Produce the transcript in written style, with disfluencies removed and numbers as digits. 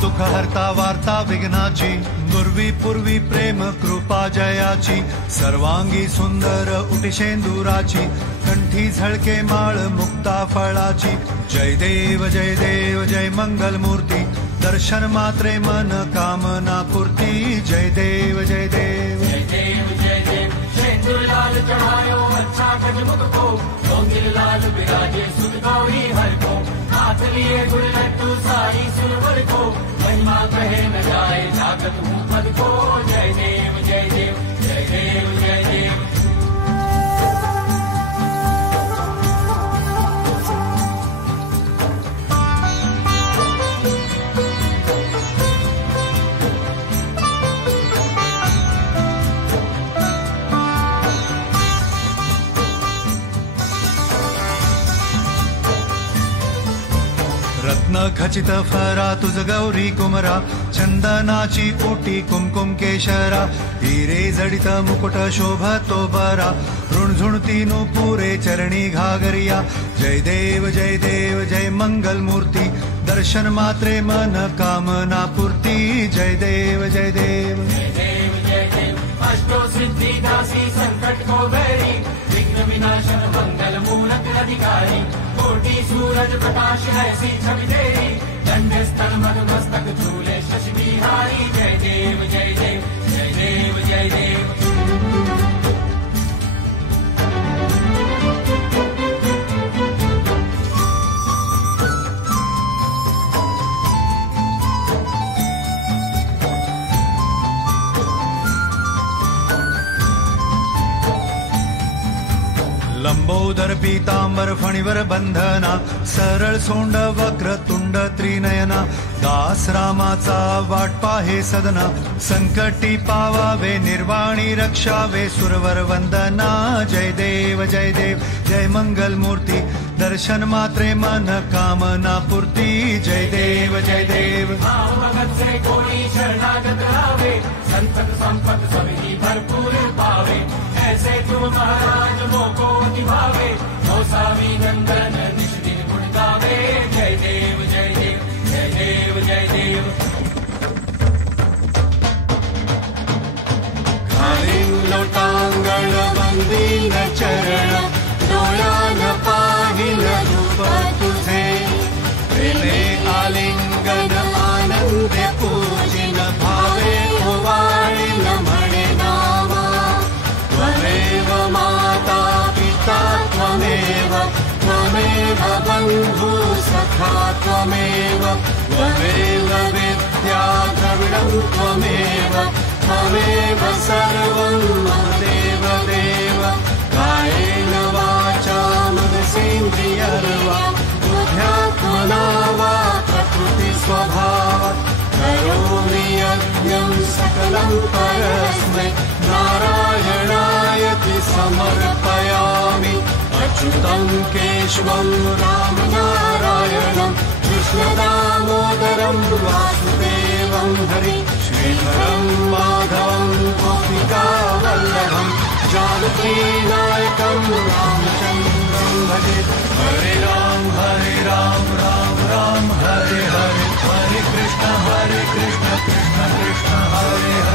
दुःख हरता वार्ता विघ्नाची, दुर्वी पूर्वी प्रेम कृपा जयाची, सर्वांगी सुंदर उटी शेंदुराची, कंठी झळके माळ मुक्ता फळाची. जय देव जय मंगल मूर्ती, दर्शन मात्रे मन कामना पूर्ती. जय देव जय देव जय देव जय देव. शेंदूर लाल चढ़ायो अच्छा गजमुख को, डोंगिर लाल बिराजे सुध गौरी हर को, हाथ लिए गुड़ लड्डू साई सुरवर को, महिमा कहे न जाए जागत हूँ पद को. जय देव जय देव जय देव जय देव. रत्न खचित फरा तुझ गौरी कुमरा, चंदनाची ओटी कुमकुम केशरा, हिरे जडित मुकुट शोभतो बरा, ऋणझुणती पुरे चरणी घागरिया. जय देव जय मंगल मूर्ती, दर्शन मात्रे मन कामना पूर्ती. जय देव जय देव जय देव जय देव. अष्टो सिद्धि दासी संकट को बैरी, विघ्न विनाशन मंगल मूरत अधिकारी, कोटि सूरज प्रकाश ऐसी छवि तेरी, दंड स्थल मद मस्तक झूले शशि बिहारी. जय देव जय देव जय देव जय देव. लंबोदर पीतांबर फणीवर बंधना, सरळ सोंड वक्र तुंड त्रिनयना, दास रामाचा वाट पाहे सदना, संकटी पावावे निर्वाणी रक्षावे सुरवर वंदना. जय देव जय मंगल मूर्ती, दर्शन मात्रे मन कामना पूर्ती. जय देव जय देव. भगत से कोई शरणागत आवे, संतत संपत सभी भरपूर पावे, ऐसे तुम महाराज मोको निभावे, गोसावी नंदन निश दिन गुण गावे. जय देव जय देव जय देव जय देव. घालीन लोटांगण वंदीन चरण, डोळ्यान पाहिन रूप तुझे, प्रेमे आलिंगन आनंदे पूजिन, भावे ओवाळीन म्हणे नामा. त्वमेव माता पिता त्वमेव, त्वमेव बन्धु सखा त्वमेव, त्वमेव विद्या द्रविणं त्वमेव, त्वमेव सर्वं मम देव देव. कायेन वाचा मनसेन्द्रियर्वा, बुद्ध्यात्मना वा प्रकृति स्वभाव, करोमि यज्ञं सकलं परस्मै, नारायणायति समर्पयामि. अच्युतं केशवं राम नारायणं, कृष्णदामोदरं वासुदेवं हरि, श्रीधरं माधवं गोपिका वल्लभं, जानकीनायकं रामचन्द्रं भजे. हरे राम राम राम हरे हरे, हरे कृष्ण कृष्ण कृष्ण हरे हरे.